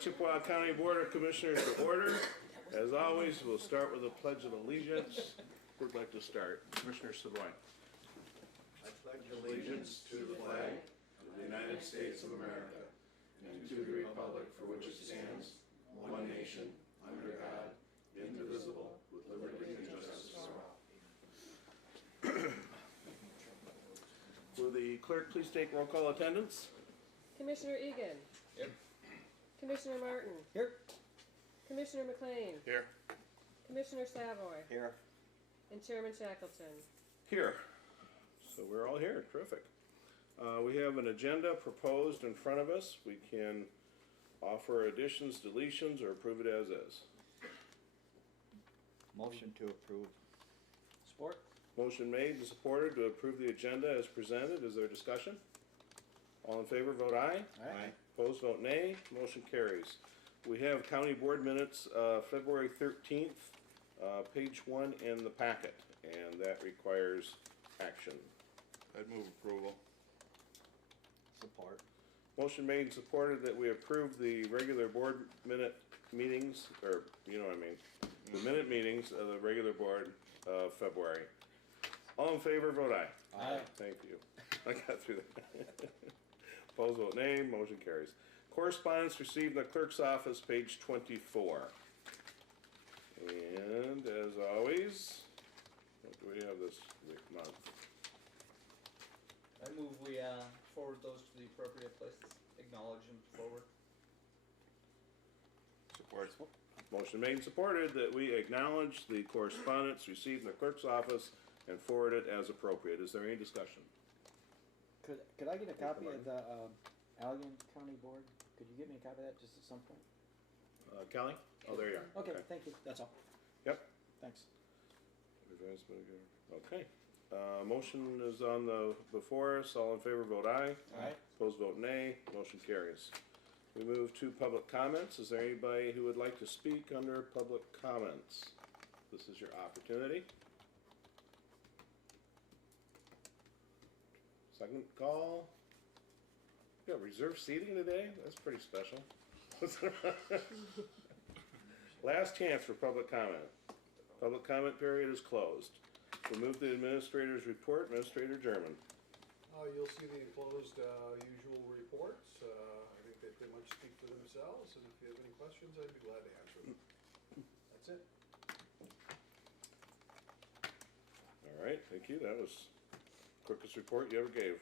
Chippewa County Board of Commissioners to order. As always, we'll start with a pledge of allegiance. Who'd like to start? Commissioner Savoy. I pledge allegiance to the flag of the United States of America and to the republic for which it stands, one nation, under God, indivisible, with liberty and justice for all. Will the clerk please take roll call attendance? Commissioner Egan. Here. Commissioner Martin. Here. Commissioner McLean. Here. Commissioner Savoy. Here. And Chairman Shackleton. Here. So we're all here. Terrific. We have an agenda proposed in front of us. We can offer additions, deletions, or approve it as is. Motion to approve. Support. Motion made and supported to approve the agenda as presented. Is there discussion? All in favor, vote aye. Aye. Opposed, vote nay. Motion carries. We have county board minutes, February 13th, page 1 in the packet, and that requires action. I'd move approval. Support. Motion made and supported that we approve the regular board minute meetings, or you know what I mean, the minute meetings of the regular board of February. All in favor, vote aye. Aye. Thank you. I got through that. Opposed, vote nay. Motion carries. Correspondence received in the clerk's office, page 24. And as always, what do we have this month? I move we forward those to the appropriate places, acknowledge and forward. Support. Motion made and supported that we acknowledge the correspondence received in the clerk's office and forward it as appropriate. Is there any discussion? Could I get a copy of the Allegan County Board? Could you give me a copy of that just at some point? Kelly? Oh, there you are. Okay, thank you. That's all. Yep. Thanks. Okay. Motion is on the before us. All in favor, vote aye. Aye. Opposed, vote nay. Motion carries. We move to public comments. Is there anybody who would like to speak under public comments? This is your opportunity. Second call. You got reserved seating today? That's pretty special. Last chance for public comment. Public comment period is closed. We'll move to the administrator's report. Administrator German. You'll see the enclosed usual reports. I think they pretty much speak for themselves, and if you have any questions, I'd be glad to answer them. That's it. All right, thank you. That was quickest report you ever gave.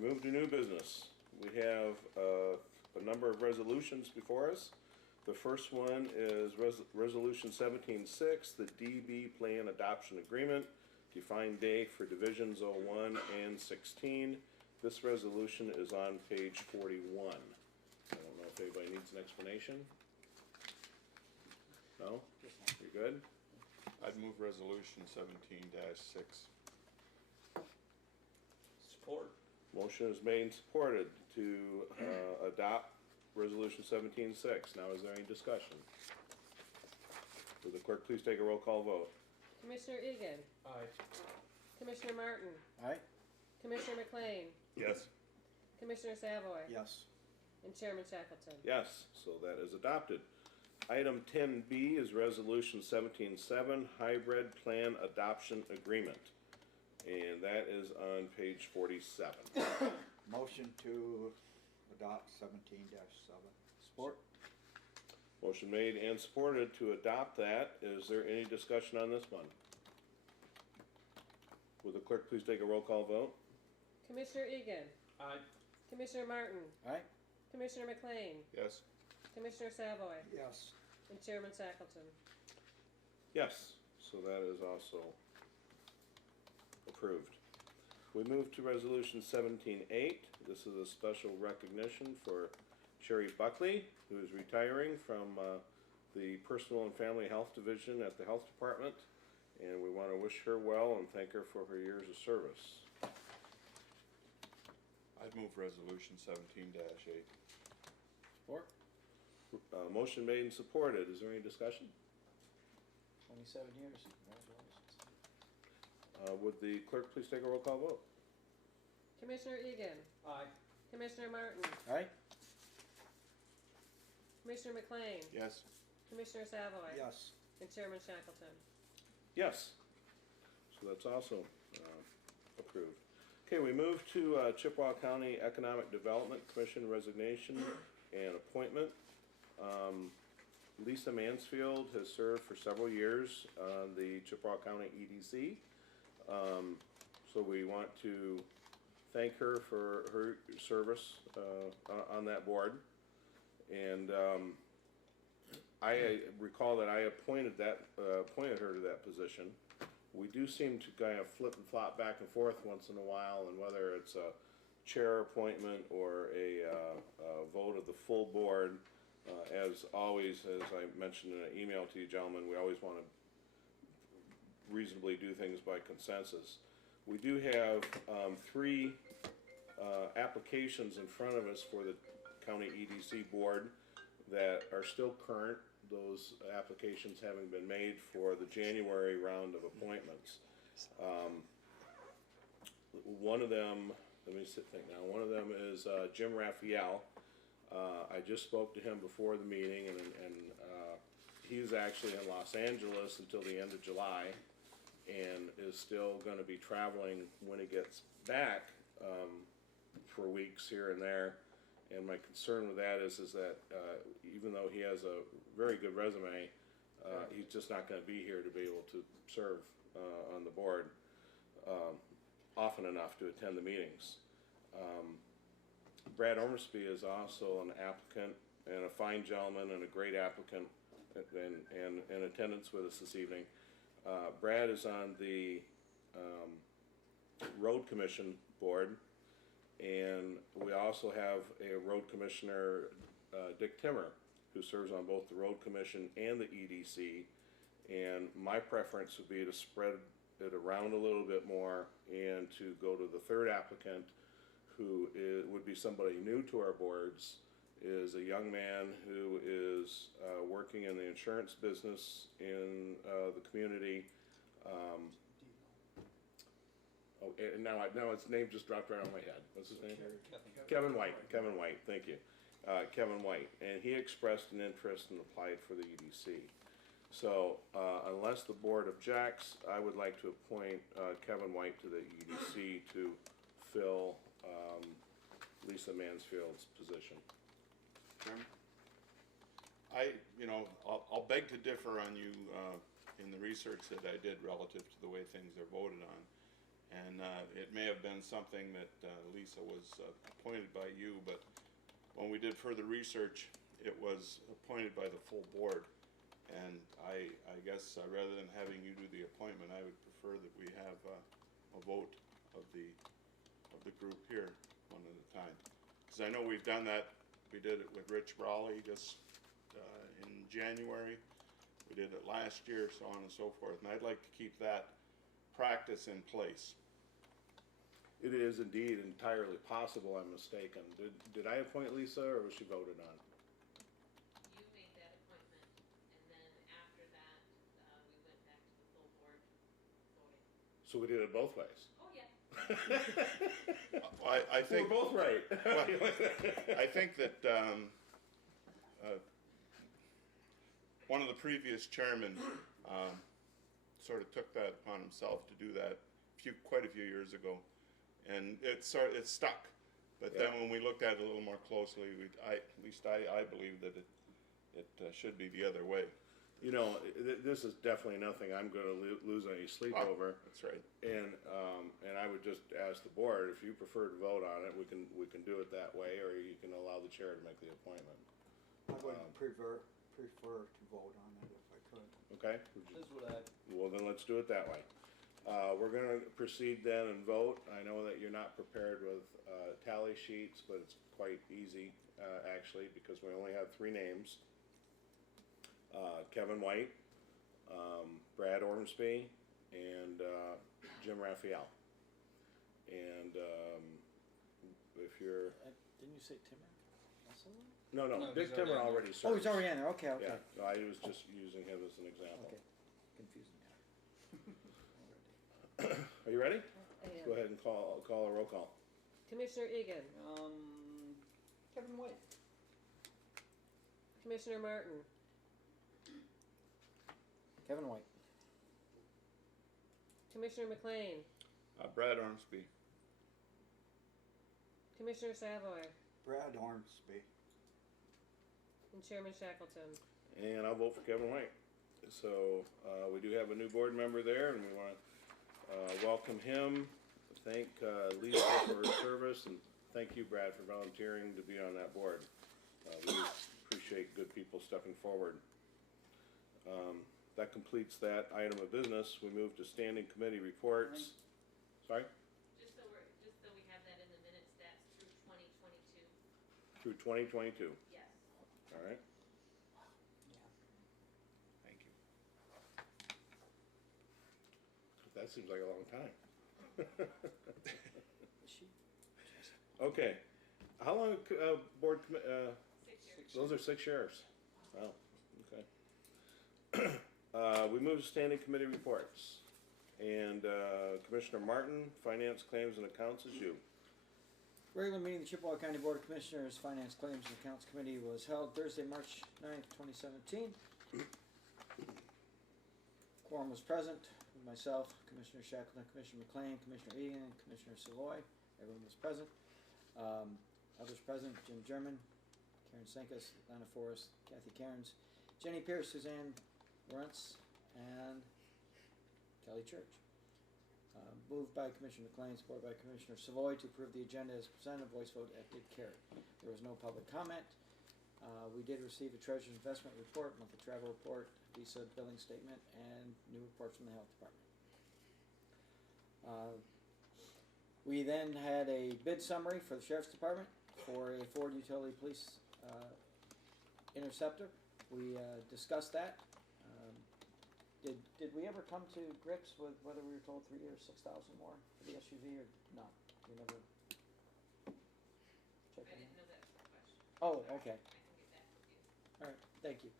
Move to new business. We have a number of resolutions before us. The first one is Resolution 17-6, the DB Plan Adoption Agreement, defined date for Divisions 01 and 16. This resolution is on page 41. I don't know if anybody needs an explanation. No? You're good? I'd move resolution 17-6. Support. Motion is made and supported to adopt Resolution 17-6. Now, is there any discussion? Will the clerk please take a roll call vote? Commissioner Egan. Aye. Commissioner Martin. Aye. Commissioner McLean. Yes. Commissioner Savoy. Yes. And Chairman Shackleton. Yes, so that is adopted. Item 10B is Resolution 17-7, Hybrid Plan Adoption Agreement. And that is on page 47. Motion to adopt 17-7. Support. Motion made and supported to adopt that. Is there any discussion on this one? Will the clerk please take a roll call vote? Commissioner Egan. Aye. Commissioner Martin. Aye. Commissioner McLean. Yes. Commissioner Savoy. Yes. And Chairman Shackleton. Yes, so that is also approved. We move to Resolution 17-8. This is a special recognition for Sherry Buckley, who is retiring from the Personal and Family Health Division at the Health Department, and we want to wish her well and thank her for her years of service. I'd move resolution 17-8. Support. Motion made and supported. Is there any discussion? 27 years. Congratulations. Would the clerk please take a roll call vote? Commissioner Egan. Aye. Commissioner Martin. Aye. Commissioner McLean, Yes. Commissioner Savoy, Yes. and Chairman Shackleton. Yes. So that's also approved. Okay, we move to Chippewa County Economic Development Commission resignation and appointment. Lisa Mansfield has served for several years on the Chippewa County EDC. So we want to thank her for her service on that board. And I recall that I appointed her to that position. We do seem to kind of flip and flop back and forth once in a while, and whether it's a chair appointment or a vote of the full board. As always, as I mentioned in an email to you gentlemen, we always want to reasonably do things by consensus. We do have 3 applications in front of us for the county EDC board that are still current. Those applications having been made for the January round of appointments. One of them, let me think now, one of them is Jim Raphael. I just spoke to him before the meeting, and he's actually in Los Angeles until the end of July, and is still going to be traveling when he gets back for weeks here and there. And my concern with that is that even though he has a very good resume, he's just not going to be here to be able to serve on the board often enough to attend the meetings. Brad Ormsby is also an applicant and a fine gentleman and a great applicant and in attendance with us this evening. Brad is on the Road Commission board, and we also have a road commissioner, Dick Timmer, who serves on both the Road Commission and the EDC. And my preference would be to spread it around a little bit more and to go to the third applicant, who would be somebody new to our boards, is a young man who is working in the insurance business in the community. And now his name just dropped right on my head. What's his name? Kevin White. Kevin White, thank you. Kevin White. And he expressed an interest and applied for the EDC. So unless the board objects, I would like to appoint Kevin White to the EDC to fill Lisa Mansfield's position. Chairman? I'll beg to differ on you in the research that I did relative to the way things are voted on. And it may have been something that Lisa was appointed by you, but when we did further research, it was appointed by the full board. And I guess rather than having you do the appointment, I would prefer that we have a vote of the group here one at a time. Because I know we've done that. We did it with Rich Brawley just in January. We did it last year, so on and so forth. And I'd like to keep that practice in place. It is indeed entirely possible I'm mistaken. Did I appoint Lisa, or was she voted on? You made that appointment, and then after that, we went back to the full board voting. So we did it both ways. Oh, yeah. I think We're both right. Well, I think that one of the previous chairmen sort of took that upon himself to do that quite a few years ago, and it stuck. But then when we looked at it a little more closely, at least I believe that it should be the other way. You know, this is definitely nothing I'm going to lose any sleep over. That's right. And I would just ask the board, if you prefer to vote on it, we can do it that way, or you can allow the chair to make the appointment. I would prefer to vote on it if I could. Okay? This is what I, Well, then let's do it that way. We're going to proceed then and vote. I know that you're not prepared with tally sheets, but it's quite easy, actually, because we only have 3 names. Kevin White, Brad Ormsby, and Jim Raphael. And if you're... Didn't you say Timmer? Also? No, No, Dick he's Timmer already already served. Oh, he's already in there, okay, okay. Yeah, no, I was just using him as an example. Okay, confusing me. Are you ready? I am. Go ahead and call a roll call. Commissioner Egan, Kevin White. Commissioner Martin, Kevin White. Commissioner McLean, Brad Ormsby. Commissioner Savoy, Brad Ormsby. and Chairman Shackleton. And I'll vote for Kevin White. So, we do have a new board member there, and we wanna, welcome him, thank, Lisa for her service, and thank you, Brad, for volunteering to be on that board. We appreciate good people stepping forward. That completes that item of business. We move to standing committee reports. Sorry? Just so we have that in the minutes, that's through 2022. Through 2022. Yes. All right. Thank you. That seems like a long time. Is she? Okay. How long, board, 6 years. those are 6 years. Wow, okay. We move to standing committee reports. And, Commissioner Martin, Finance, Claims, and Accounts is you. Regular meeting of the Chippewa County Board of Commissioners Finance Claims and Accounts Committee was held Thursday, March 9th, 2017. Quorum was present, myself, Commissioner Shackleton, Commissioner McLean, Commissioner Egan, and Commissioner Savoy. Everyone was present. Others present, Jim German, Karen Senkus, Lana Forrest, Kathy Cairns, Jenny Pierce, Suzanne Lawrence, and Kelly Church. Moved by Commissioner McLean, supported by Commissioner Savoy to approve the agenda as presented. Voice vote that did carry. There was no public comment. We did receive a treasurer's investment report, monthly travel report, Visa billing statement, and new reports from the health department. We then had a bid summary for the sheriff's department for a Ford Utility Police Interceptor. We discussed that. Did we ever come to grips with whether we were told 3 years, 6,000 more for the SUV or not? We never checked I on didn't that. know that was the question. Oh, Sorry. okay. I can get back with you. All right, thank you.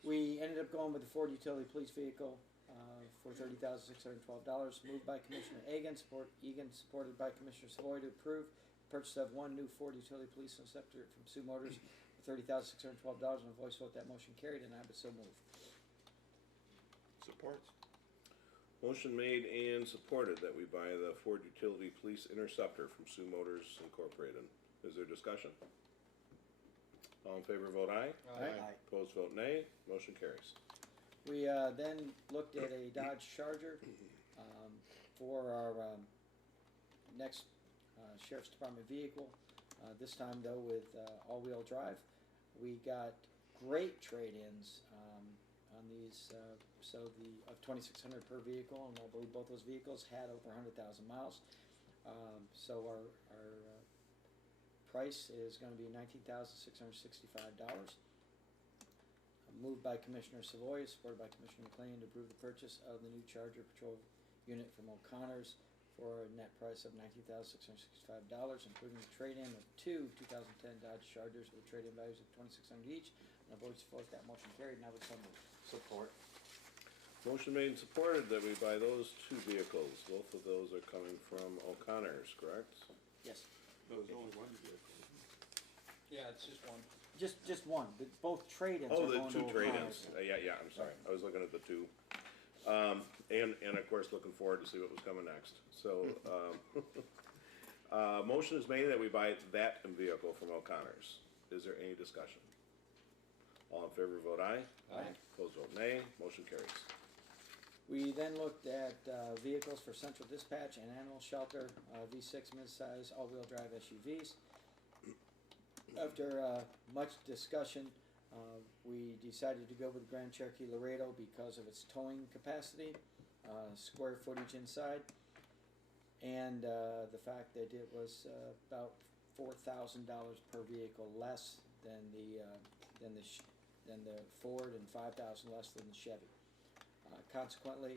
We ended up going with the Ford Utility Police Vehicle for $30,612. Moved by Commissioner Egan, supported by Commissioner Savoy to approve the purchase of one new Ford Utility Police Interceptor from Sioux Motors for $30,612. And a voice vote, that motion carried, and I would so move. Support. Motion made and supported that we buy the Ford Utility Police Interceptor from Sioux Motors Incorporated. Is there discussion? All in favor vote aye. Aye. Opposed vote nay. Motion carries. We then looked at a Dodge Charger for our next Sheriff's Department vehicle. This time though with all-wheel drive. We got great trade-ins on these. So the of 2,600 per vehicle, and I believe both those vehicles had over 100,000 miles. So our price is going to be $19,665. Moved by Commissioner Savoy, supported by Commissioner McLean to approve the purchase of the new Charger Patrol unit from O'Connor's for a net price of $19,665, including the trade-in of two 2010 Dodge Chargers with trade-in values of $2,600 each. And I vote support, that motion carried, and I would so move. Support. Motion made and supported that we buy those two vehicles. Both of those are coming from O'Connor's, correct? Yes. There was only one vehicle. Yeah, it's just one. Just one, but both trade-ins Oh, are the going two to trade-ins. O'Connor's. Yeah, I'm sorry. I was looking at the two. And of course, looking forward to see what was coming next. So, motion is made that we buy that vehicle from O'Connor's. Is there any discussion? All in favor vote aye. Aye. Opposed vote nay. Motion carries. We then looked at vehicles for Central Dispatch and Animal Shelter, V6 mid-size all-wheel drive SUVs. After much discussion, we decided to go with the Grand Cherokee Laredo because of its towing capacity, square footage inside, and the fact that it was about $4,000 per vehicle less than the Ford and $5,000 less than the Chevy. Consequently,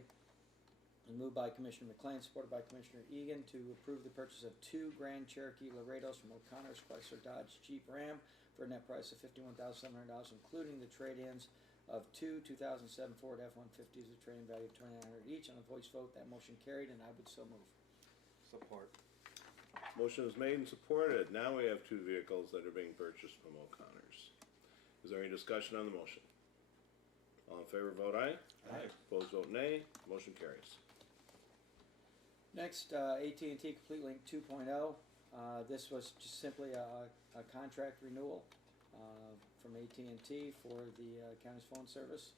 moved by Commissioner McLean, supported by Commissioner Egan to approve the purchase of two Grand Cherokee Laredos from O'Connor's Chrysler Dodge Jeep Ram for a net price of $51,700, including the trade-ins of two 2007 Ford F-150s with trade-in value of $2,900 each. On a voice vote, that motion carried, and I would so move. Support. Motion is made and supported. Now we have two vehicles that are being purchased from O'Connor's. Is there any discussion on the motion? All in favor, vote aye. Aye. Opposed, vote nay. Motion carries. Next, AT&T Complete Link 2.0. This was just simply a contract renewal from AT&T for the county's phone service.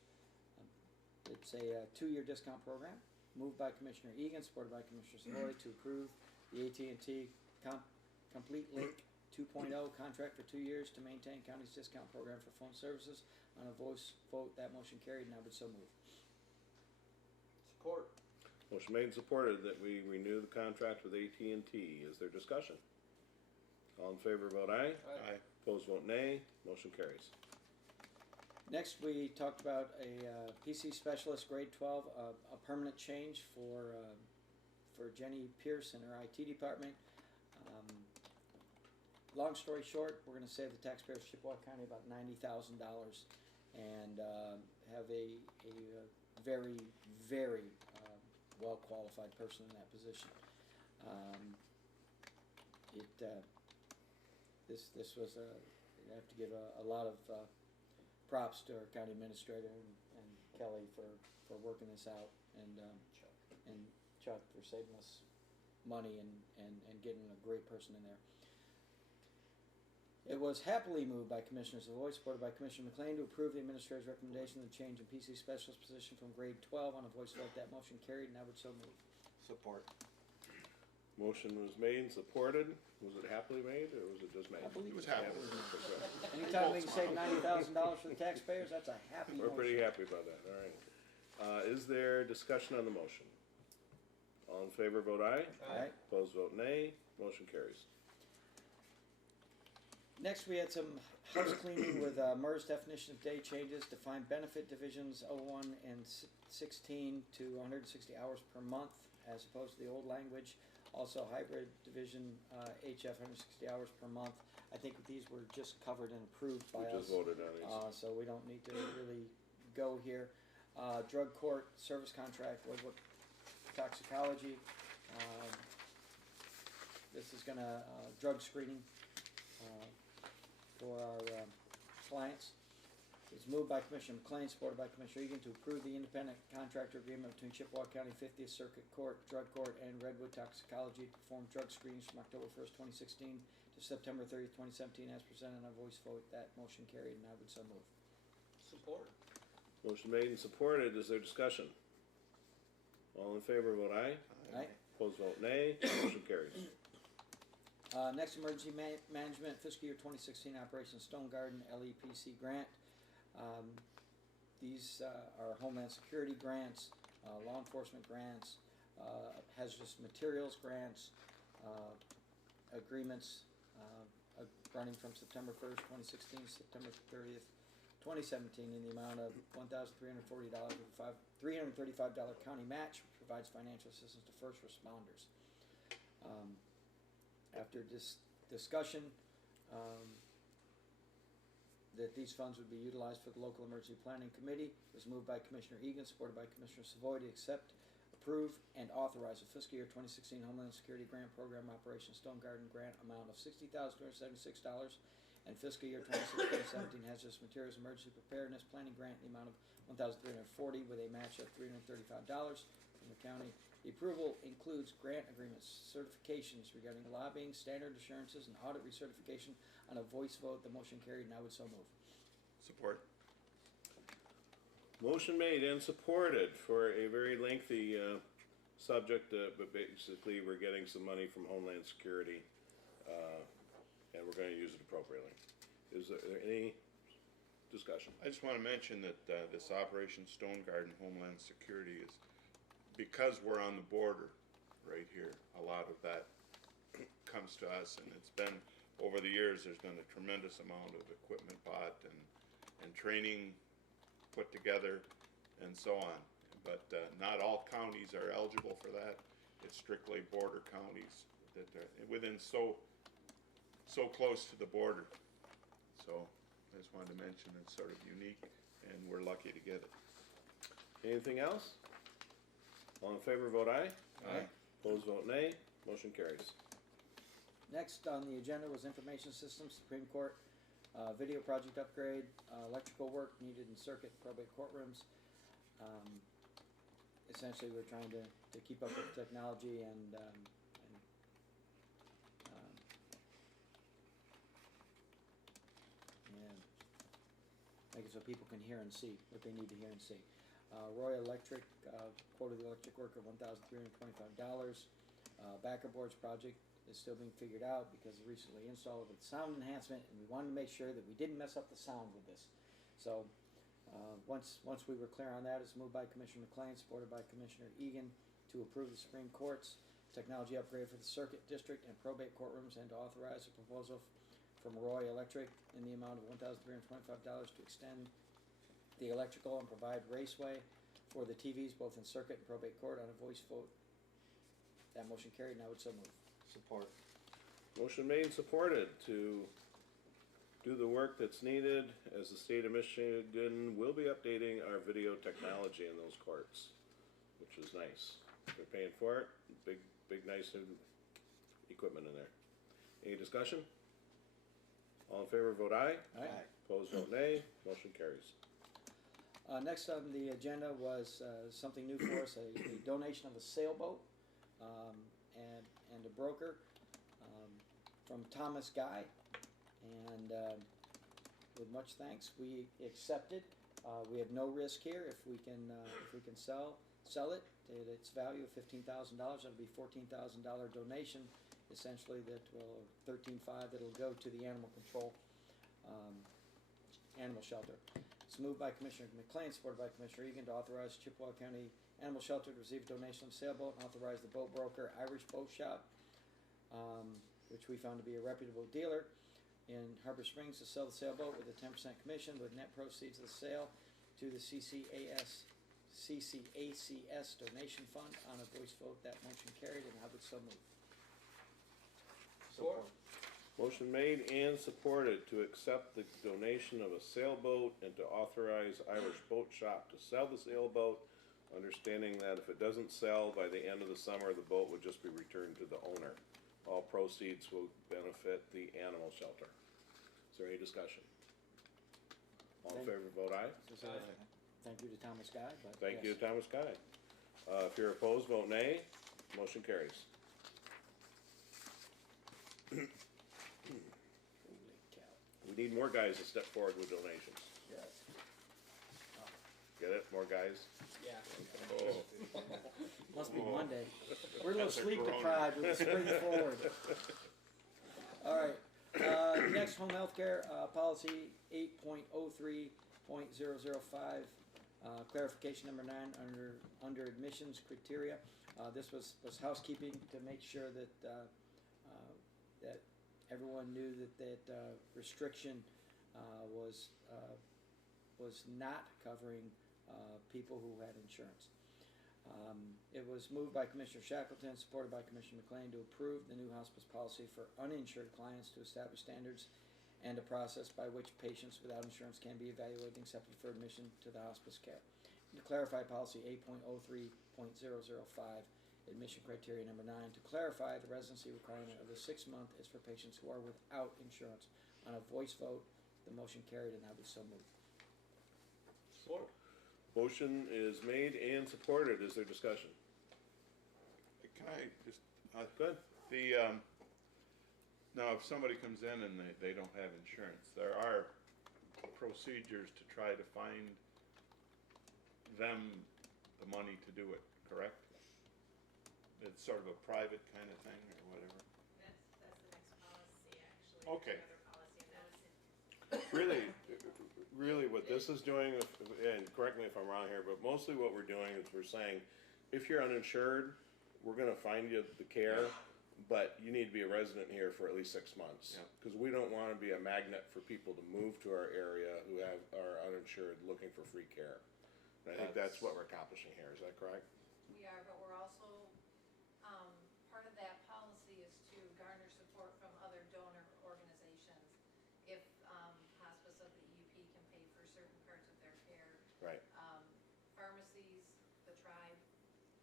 It's a 2-year discount program, moved by Commissioner Egan, supported by Commissioner Savoy, to approve the AT&T Complete Link 2.0 contract for 2 years to maintain county's discount program for phone services. On a voice vote, that motion carried, and I would so move. Support. Motion made and supported that we renew the contract with AT&T. Is there discussion? All in favor, vote aye. Aye. Opposed, vote nay. Motion carries. Next, we talked about a PC specialist, grade 12, a permanent change for Jenny Pierce in her IT department. Long story short, we're going to save the taxpayers of Chippewa County about $90,000 and have a very, very well-qualified person in that position. This was I have to give a lot of props to our county administrator and Kelly for working this out, and Chuck for saving us money and getting a great person in there. It was happily moved by Commissioner Savoy, supported by Commissioner McLean, to approve the administrator's recommendation of the change in PC specialist position from grade 12. On a voice vote, that motion carried, and I would so move. Support. Motion was made and supported. Was it happily made, or was it just made? I believe It was it's happily. Anytime we can save $90,000 for the taxpayers, that's a happy We're motion. pretty happy about that, all right. Is there discussion on the motion? All in favor, vote aye. Aye. Opposed, vote nay. Motion carries. Next, we had some house cleaning with MERS definition of day changes, defined benefit divisions 01 and 16 to 160 hours per month, as opposed to the old language. Also, hybrid division HF 160 hours per month. I think these were just covered and approved by We us. just voted on these. So we don't need to really go here. Drug court service contract with toxicology. This is gonna drug screening for our clients. It's moved by Commissioner McLean, supported by Commissioner Egan, to approve the independent contractor agreement between Chippewa County 50th Circuit Court, Drug Court, and Redwood Toxicology to perform drug screenings from October 1st, 2016 to September 30th, 2017, as presented on a voice vote. That motion carried, and I would so move. Support. Motion made and supported. Is there discussion? All in favor, vote aye. Aye. Opposed, vote nay. Motion carries. Next, emergency management fiscal year 2016 Operation Stone Garden LEPC grant. These are Homeland Security grants, law enforcement grants, hazardous materials grants, agreements running from September 1st, 2016 to September 30th, 2017 in the amount of $1,340 with a $335 county match, which provides financial assistance to first responders. After discussion, that these funds would be utilized for the local emergency planning committee. It was moved by Commissioner Egan, supported by Commissioner Savoy, to accept, approve, and authorize a fiscal year 2016 Homeland Security Grant Program Operation Stone Garden grant amount of $60,276 and fiscal year 2016-17 hazardous materials emergency preparedness planning grant in the amount of $1,340 with a match of $335 from the county. The approval includes grant agreements, certifications regarding lobbying, standard assurances, and audit recertification. On a voice vote, the motion carried, and I would so move. Support. Motion made and supported for a very lengthy subject, but basically we're getting some money from Homeland Security, and we're going to use it appropriately. Is there any discussion? I just want to mention that this Operation Stone Garden Homeland Security is, because we're on the border right here, a lot of that comes to us, and it's been, over the years, there's been a tremendous amount of equipment bought and training put together and so on. But not all counties are eligible for that. It's strictly border counties that are within so close to the border. So I just wanted to mention it's sort of unique, and we're lucky to get it. Anything else? All in favor, vote aye. Aye. Opposed, vote nay. Motion carries. Next on the agenda was Information Systems. Supreme Court Video project upgrade, electrical work needed in circuit and probate courtrooms. Essentially, we're trying to keep up with technology and make it so people can hear and see what they need to hear and see. Roy Electric quoted the electric work of $1,325. Backer boards project is still being figured out because recently installed with sound enhancement, and we wanted to make sure that we didn't mess up the sound with this. So once we were clear on that, it's moved by Commissioner McLean, supported by Commissioner Egan, to approve the Supreme Court's technology upgrade for the circuit district and probate courtrooms, and to authorize a proposal from Roy Electric in the amount of $1,325 to extend the electrical and provide raceway for the TVs both in circuit and probate court on a voice vote. That motion carried, and I would so move. Support. Motion made and supported to do the work that's needed, as the state of Michigan will be updating our video technology in those courts, which is nice. They're paying for it. Big, nice new equipment in there. Any discussion? All in favor, vote aye. Aye. Opposed, vote nay. Motion carries. Next on the agenda was something new for us, a donation of a sailboat and a broker from Thomas Guy. And with much thanks, we accepted. We have no risk here if we can sell it at its value of $15,000. That'll be $14,000 donation, essentially, that will $13,500 that'll go to the animal control animal shelter. It's moved by Commissioner McLean, supported by Commissioner Egan, to authorize Chippewa County Animal Shelter to receive a donation of a sailboat, and authorize the boat broker Irish Boat Shop, which we found to be a reputable dealer in Harbor Springs, to sell the sailboat with a 10% commission, with net proceeds of the sale to the CCACS donation fund on a voice vote. That motion carried, and I would so move. Support. Motion made and supported to accept the donation of a sailboat and to authorize Irish Boat Shop to sell the sailboat, understanding that if it doesn't sell by the end of the summer, the boat would just be returned to the owner. All proceeds will benefit the animal shelter. Is there any discussion? All in favor, vote aye. Thank you to Thomas Guy. But Thank you, yes. Thomas Guy. If you're opposed, vote nay. Motion carries. Holy cow. We need more guys to step forward with donations. Yes. Get it? More guys? Yeah. Oh. Must be Oh. Monday. We're a little That's a sleep corona. deprived. We'll spring forward. All right. Next, home health care policy 8.03.005. Clarification number 9 under admissions criteria. This was housekeeping to make sure that that everyone knew that restriction was not covering people who had insurance. It was moved by Commissioner Shackleton, supported by Commissioner McLean, to approve the new hospice policy for uninsured clients, to establish standards and a process by which patients without insurance can be evaluated and accepted for admission to the hospice care. And to clarify policy 8.03.005, admission criteria number 9, to clarify the residency requirement of the 6 month is for patients who are without insurance. On a voice vote, the motion carried, and I would so move. Support. Motion is made and supported. Is there discussion? Can I just, Good. now if somebody comes in and they don't have insurance, there are procedures to try to find them the money to do it, correct? It's sort of a private kind of thing or whatever. That's the next policy, actually. Okay. Another policy, and that was in Really what this is doing, and correct me if I'm wrong here, but mostly what we're doing is we're saying, if you're uninsured, we're gonna find you the care, but you need to be a resident here for at least 6 months. Yeah. Cause we don't wanna be a magnet for people to move to our area who are uninsured looking for free care. And I think that's what we're accomplishing here, is that correct? We are, but we're also, part of that policy is to garner support from other donor organizations. If, hospice of the EUP can pay for certain parts of their care. Right. Pharmacies, the tribe,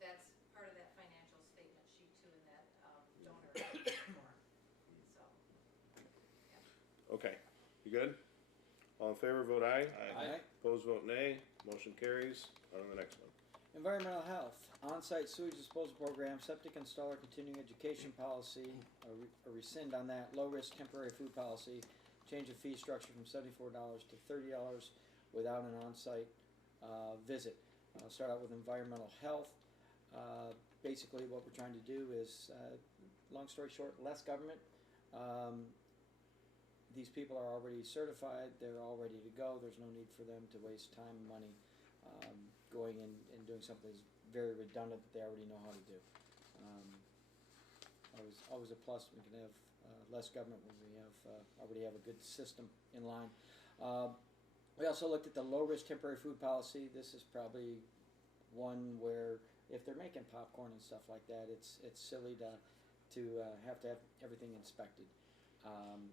that's part of that financial statement sheet too, in that, donor form. So, yeah. Okay, You good? All in favor, vote aye. Aye. Opposed, vote nay. Motion carries. On to the next one. Environmental health, on-site sewage disposal program, septic installer continuing education policy, a rescind on that, low-risk temporary food policy, change of fee structure from $74 to $30 without an on-site visit. I'll start out with environmental health. Basically what we're trying to do is, long story short, less government. These people are already certified, they're all ready to go, there's no need for them to waste time and money going in and doing something that's very redundant that they already know how to do. Always a plus. We can have less government when we have already have a good system in line. We also looked at the low-risk temporary food policy. This is probably one where if they're making popcorn and stuff like that, it's silly to have everything inspected.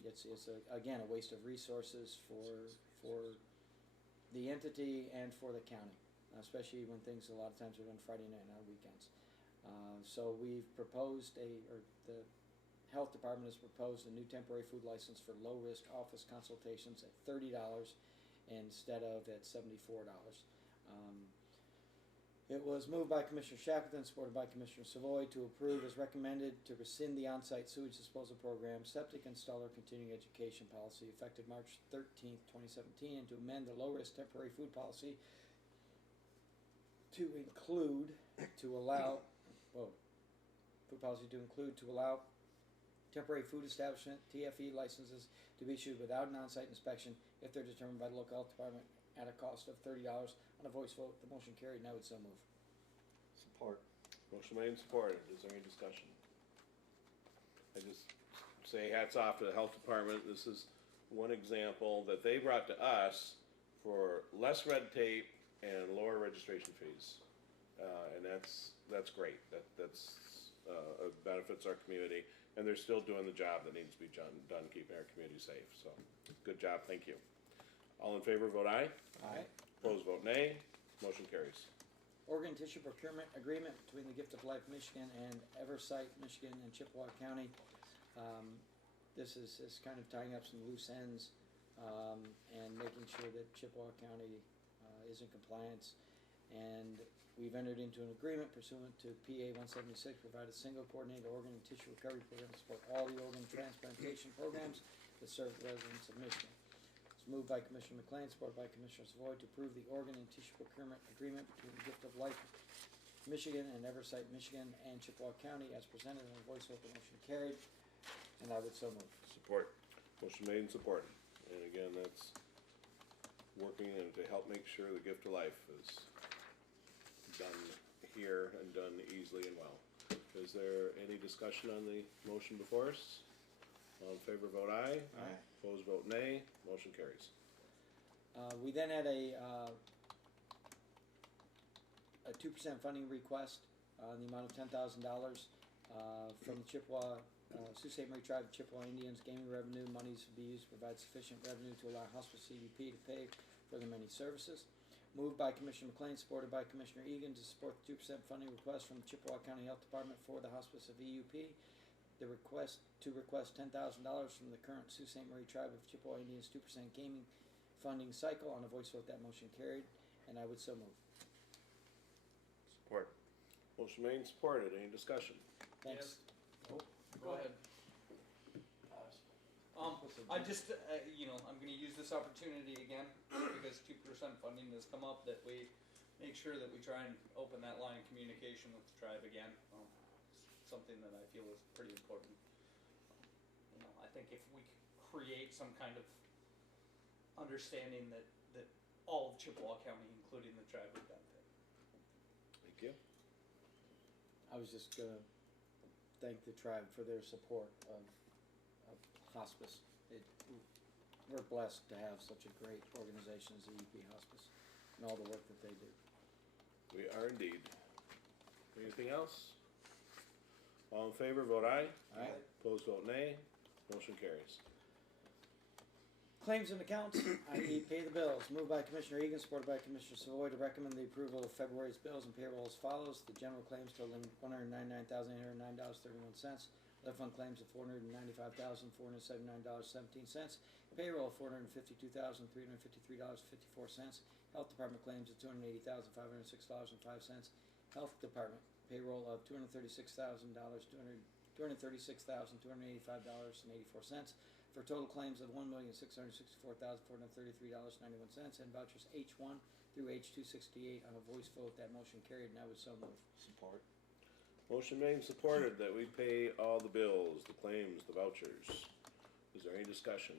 It's again a waste of resources for the entity and for the county, especially when things a lot of times are done Friday night and on weekends. So we've proposed the health department has proposed a new temporary food license for low-risk office consultations at $30 instead of at $74. It was moved by Commissioner Shackleton, supported by Commissioner Savoy, to approve as recommended to rescind the on-site sewage disposal program, septic installer continuing education policy effective March 13th, 2017, and to amend the low-risk temporary food policy to allow temporary food establishment TFE licenses to be issued without an on-site inspection if they're determined by the local health department at a cost of $30. On a voice vote, the motion carried, and I would so move. Support. Motion made and supported. Is there any discussion? I just say hats off to the health department. This is one example that they brought to us for less red tape and lower registration fees. And that's great. That benefits our community, and they're still doing the job that needs to be done keeping our community safe. So, good job. Thank you. All in favor, vote aye. Aye. Opposed, vote nay. Motion carries. Organ tissue procurement agreement between the Gift of Life Michigan and Eversight Michigan and Chippewa County. This is kind of tying up some loose ends and making sure that Chippewa County is in compliance. And we've entered into an agreement pursuant to PA 176, provide a single coordinated organ and tissue recovery program to support all the organ transplantation programs that serve the residents of Michigan. Moved by Commissioner McLean, supported by Commissioner Savoy, to approve the organ and tissue procurement agreement between the Gift of Life Michigan and Eversight Michigan and Chippewa County as presented in a voice vote. The motion carried, and I would so move. Support. Motion made and supported. And again, that's working and to help make sure the Gift of Life is done here and done easily and well. Is there any discussion on the motion before us? All in favor, vote aye. Aye. Opposed, vote nay. Motion carries. We then had a 2% funding request in the amount of $10,000 from the Chippewa Sault Ste. Marie Tribe of Chippewa Indians. Gaming revenue monies will be used to provide sufficient revenue to allow hospice CDP to pay for their many services. Moved by Commissioner McLean, supported by Commissioner Egan, to support the 2% funding request from the Chippewa County Health Department for the hospice of EUP. The request $10,000 from the current Sault Ste. Marie Tribe of Chippewa Indians 2% gaming funding cycle. On a voice vote, that motion carried, and I would so move. Support. Motion made and supported. Any discussion? Thanks. Go ahead. I just, I'm gonna use this opportunity again, because 2% funding has come up, that we make sure that we try and open that line of communication with the tribe again. It's something that I feel is pretty important. I think if we create some kind of understanding that all of Chippewa County, including the tribe, would benefit. Thank you. I was just gonna thank the tribe for their support of hospice. We're blessed to have such a great organization as EUP Hospice and all the work that they do. We are indeed. Anything else? All in favor, vote aye. Aye. Opposed, vote nay. Motion carries. Claims and accounts, i.e. pay the bills. Moved by Commissioner Egan, supported by Commissioner Savoy, to recommend the approval of February's bills and payroll as follows. The general claims totaling $199,809.31. Other fund claims of $495,479.17. And payroll, $452,353.54. Health Department claims of $280,506.05. Health Department payroll of $236,000, $236,285.84, for total claims of $1,664,433.91, and vouchers H1 through H268 on a voice vote. That motion carried, and I would so move. Support. Motion made and supported that we pay all the bills, the claims, the vouchers. Is there any discussion?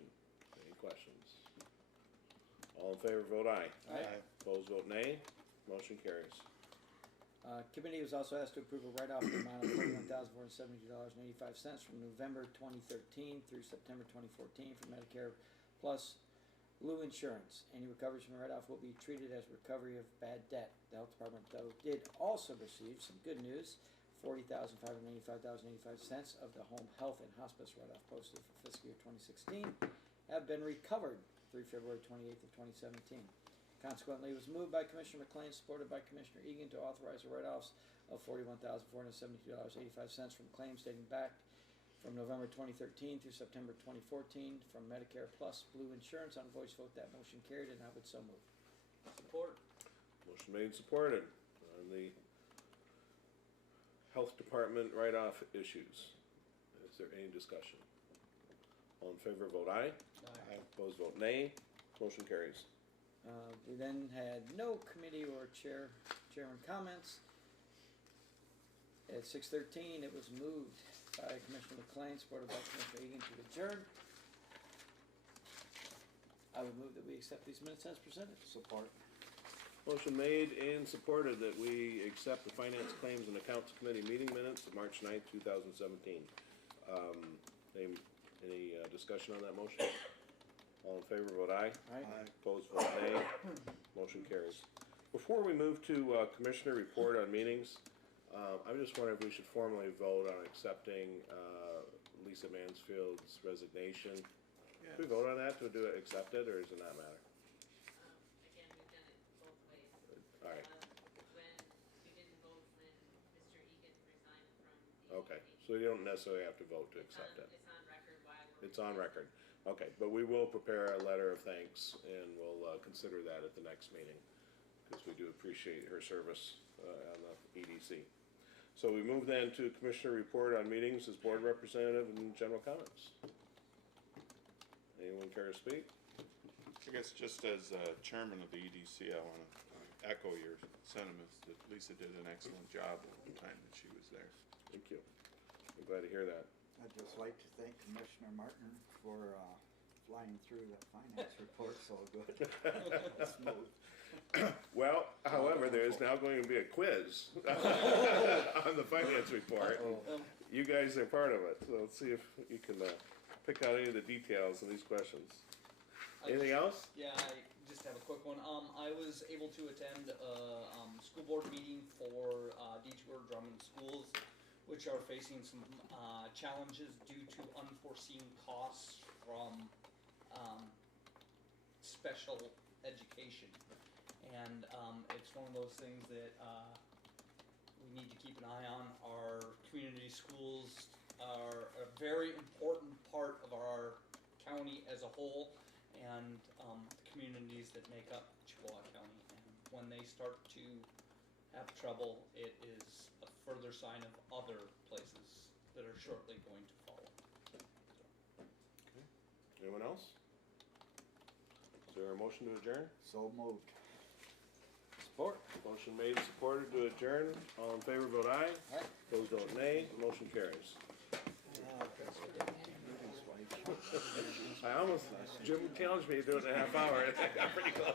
Any questions? All in favor, vote aye. Aye. Opposed, vote nay. Motion carries. Committee was also asked to approve a write-off in the amount of $41,472.85 from November 2013 through September 2014 for Medicare Plus Blue Insurance. Any recoveries from the write-off will be treated as recovery of bad debt. The Health Department, though, did also receive some good news. $40,585.85 of the home health and hospice write-off posted for fiscal year 2016 have been recovered through February 28th of 2017. Consequently, it was moved by Commissioner McLean, supported by Commissioner Egan, to authorize the write-offs of $41,472.85 from claims dating back from November 2013 through September 2014 from Medicare Plus Blue Insurance. On a voice vote, that motion carried, and I would so move. Support. Motion made and supported on the Health Department write-off issues. Is there any discussion? All in favor, vote aye. Aye. Opposed, vote nay. Motion carries. We then had no committee or chairman comments. At 6:13, it was moved by Commissioner McLean, supported by Commissioner Egan, to adjourn. I would move that we accept these minutes as presented. Support. Motion made and supported that we accept the Finance Claims and Accounts Committee meeting minutes of March 9th, 2017. Any discussion on that motion? All in favor, vote aye. Aye. Opposed, vote nay. Motion carries. Before we move to Commissioner report on meetings, I'm just wondering if we should formally vote on accepting Lisa Mansfield's resignation. Yes. Do we vote on that to do it, accept it, or does it not matter? Again, we've done it both ways. All right. When we didn't vote when Mr. Egan resigned from the. Okay, UP. so you don't necessarily have to vote to accept it. It's on record why we're. It's on record. Okay, but we will prepare a letter of thanks, and we'll consider that at the next meeting, because we do appreciate her service on the EDC. So we move then to Commissioner report on meetings as board representative and general comments. Anyone care to speak? I guess just as chairman of the EDC, I want to echo your sentiments that Lisa did an excellent job all the time that she was there. Thank you. I'm glad to hear that. I'd just like to thank Commissioner Martin for flying through that finance report so good. Smooth. Well, however, there is now going to be a quiz on the finance report. You guys are part of it, so let's see if you can pick out any of the details of these questions. Anything else? Yeah, I just have a quick one. I was able to attend a school board meeting for Detour Drummond schools, which are facing some challenges due to unforeseen costs from special education. And it's one of those things that we need to keep an eye on. Our community schools are a very important part of our county as a whole, and the communities that make up Chippewa County. And when they start to have trouble, it is a further sign of other places that are shortly going to follow. Anyone else? Is there a motion to adjourn? So moved. Support. Motion made and supported to adjourn. All in favor, vote aye. Aye. Opposed, vote nay. Motion carries. I almost, Jim challenged me to do it in a half hour. I got pretty close.